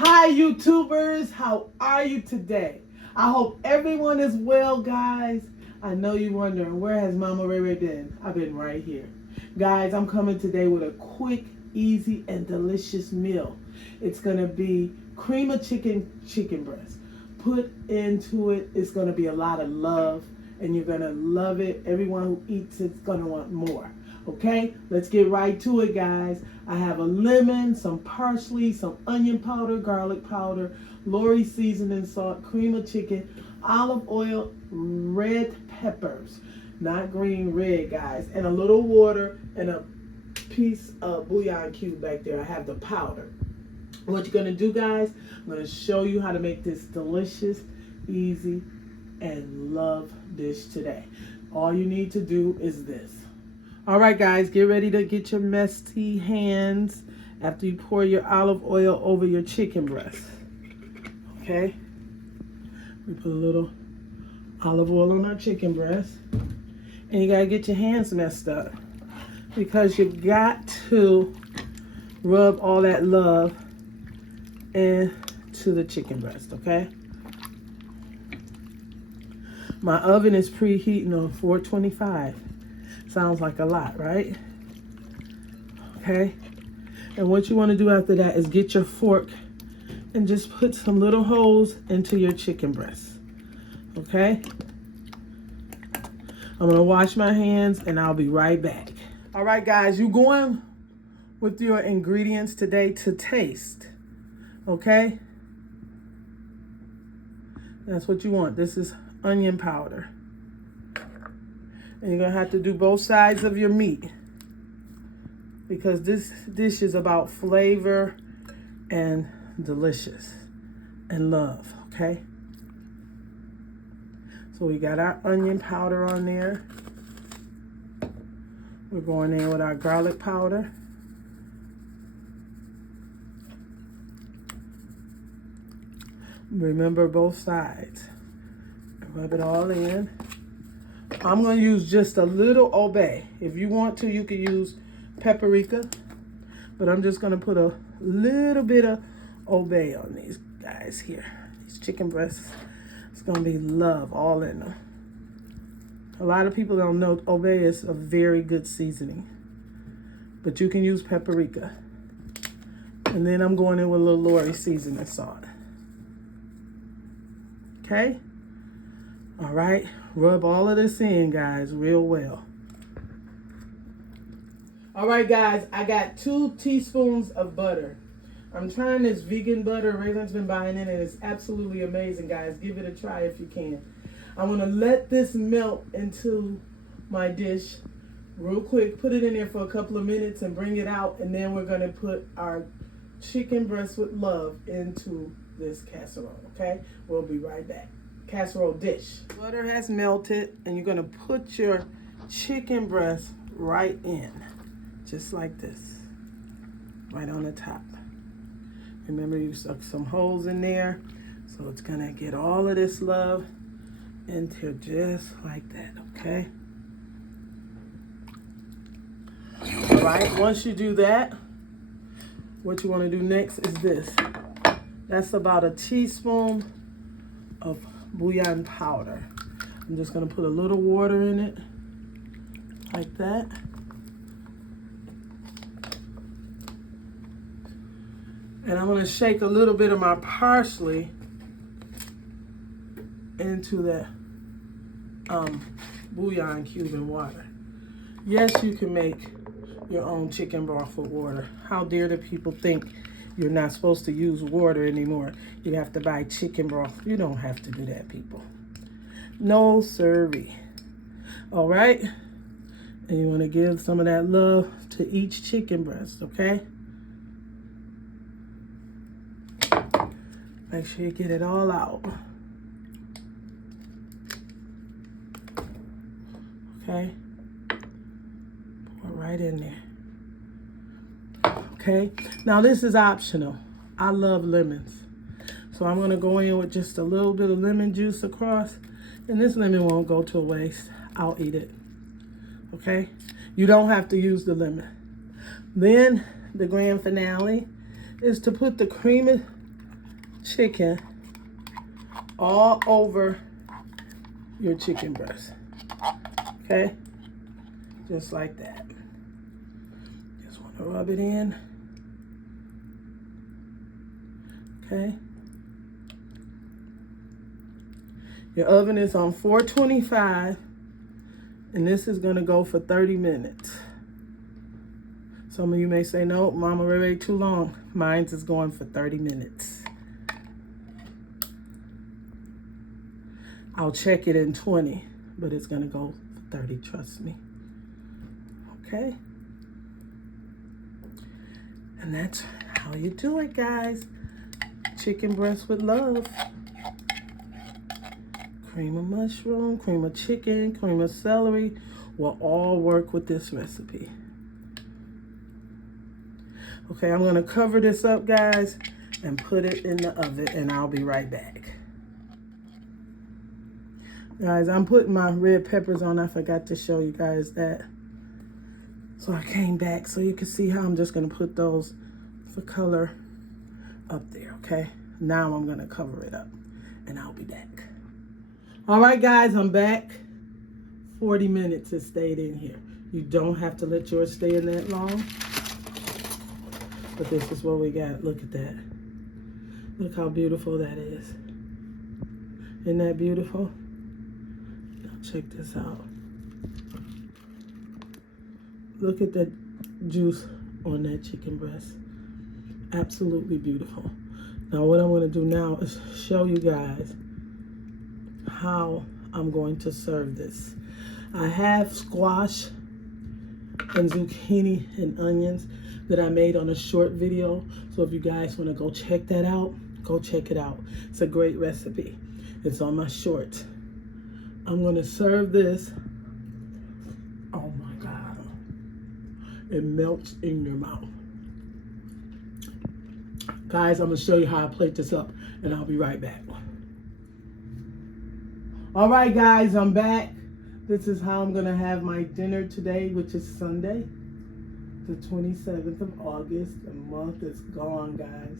Hi YouTubers, how are you today? I hope everyone is well, guys. I know you're wondering, where has Mama Ray Ray been? I've been right here. Guys, I'm coming today with a quick, easy, and delicious meal. It's gonna be cream of chicken breast. Put into it, it's gonna be a lot of love, and you're gonna love it. Everyone who eats it's gonna want more. Okay, let's get right to it, guys. I have a lemon, some parsley, some onion powder, garlic powder, Lori seasoning salt, cream of chicken, olive oil, red peppers, not green, red, guys, and a little water and a piece of bouillon cube back there. I have the powder. What you're gonna do, guys, I'm gonna show you how to make this delicious, easy, and love dish today. All you need to do is this. All right, guys, get ready to get your messy hands after you pour your olive oil over your chicken breast. Okay? We put a little olive oil on our chicken breast. And you got to get your hands messed up because you got to rub all that love into the chicken breast, okay? My oven is preheating on 425. Sounds like a lot, right? Okay. And what you want to do after that is get your fork and just put some little holes into your chicken breast. Okay. I'm going to wash my hands and I'll be right back. All right, guys, you're going with your ingredients today to taste. Okay. That's what you want. This is onion powder. And you're going to have to do both sides of your meat because this dish is about flavor and delicious and love, okay? So we got our onion powder on there. We're going in with our garlic powder. Remember both sides. Rub it all in. I'm going to use just a little obey. If you want to, you can use paprika. But I'm just going to put a little bit of obey on these guys here. These chicken breasts. It's going to be love all in them. A lot of people don't know obey is a very good seasoning. But you can use paprika. And then I'm going in with a little Lori seasoning salt. Okay? All right, rub all of this in, guys, real well. All right, guys, I got 2 teaspoons of butter. I'm trying this vegan butter. Raisin's been buying it, and it's absolutely amazing, guys. Give it a try if you can. I want to let this melt into my dish real quick. Put it in there for a couple of minutes and bring it out, and then we're going to put our chicken breast with love into this casserole, okay? We'll be right back. Casserole dish. Butter has melted and you're going to put your chicken breast right in, just like this, right on the top. Remember, you stuck some holes in there, so it's going to get all of this love into just like that, okay? All right, once you do that, what you want to do next is this. That's about a teaspoon of bouillon powder. I'm just going to put a little water in it, like that. And I'm going to shake a little bit of my parsley into that bouillon cube in water. Yes, you can make your own chicken broth with water. How dare the people think you're not supposed to use water anymore. You have to buy chicken broth. You don't have to do that, people. No siree. All right? And you want to give some of that love to each chicken breast, okay? Make sure you get it all out. Okay? Pour right in there. Okay, now this is optional. I love lemons. So I'm going to go in with just a little bit of lemon juice across. And this lemon won't go to waste. I'll eat it. Okay, you don't have to use the lemon. Then the grand finale is to put the cream of chicken all over your chicken breast. Okay? Just like that. Just want to rub it in. Okay? Your oven is on 425, and this is going to go for 30 minutes. Some of you may say, no, Mama Ray, too long. Mine's is going for 30 minutes. I'll check it in 20, but it's going to go for 30, trust me. Okay? And that's how you do it, guys. Chicken breast with love. Cream of mushroom, cream of chicken, cream of celery will all work with this recipe. Okay, I'm gonna cover this up, guys, and put it in the oven, and I'll be right back. Guys, I'm putting my red peppers on. I forgot to show you guys that. So I came back so you can see how I'm just gonna put those for color up there, okay? Now I'm gonna cover it up, and I'll be back. All right, guys, I'm back. 40 minutes it stayed in here. You don't have to let yours stay in that long. But this is what we got. Look at that. Look how beautiful that is. Isn't that beautiful? Now check this out. Look at that juice on that chicken breast. Absolutely beautiful. Now what I'm going to do now is show you guys how I'm going to serve this. I have squash and zucchini and onions that I made on a short video. So if you guys want to go check that out, go check it out. It's a great recipe. It's on my short. I'm going to serve this. Oh my God. It melts in your mouth. Guys, I'm going to show you how I plate this up, and I'll be right back. All right, guys, I'm back. This is how I'm gonna have my dinner today, which is Sunday, the 27th of August. The month is gone, guys.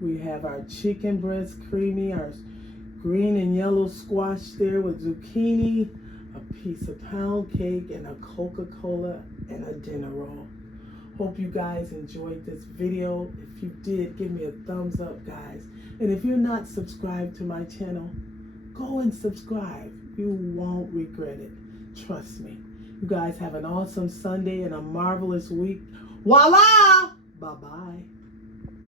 We have our chicken breast creamy, our green and yellow squash there with zucchini, a piece of pound cake, and a Coca-Cola, and a dinner roll. Hope you guys enjoyed this video. If you did, give me a thumbs up, guys. And if you're not subscribed to my channel, go and subscribe. You won't regret it. Trust me. You guys have an awesome Sunday and a marvelous week. Voila! Bye-bye.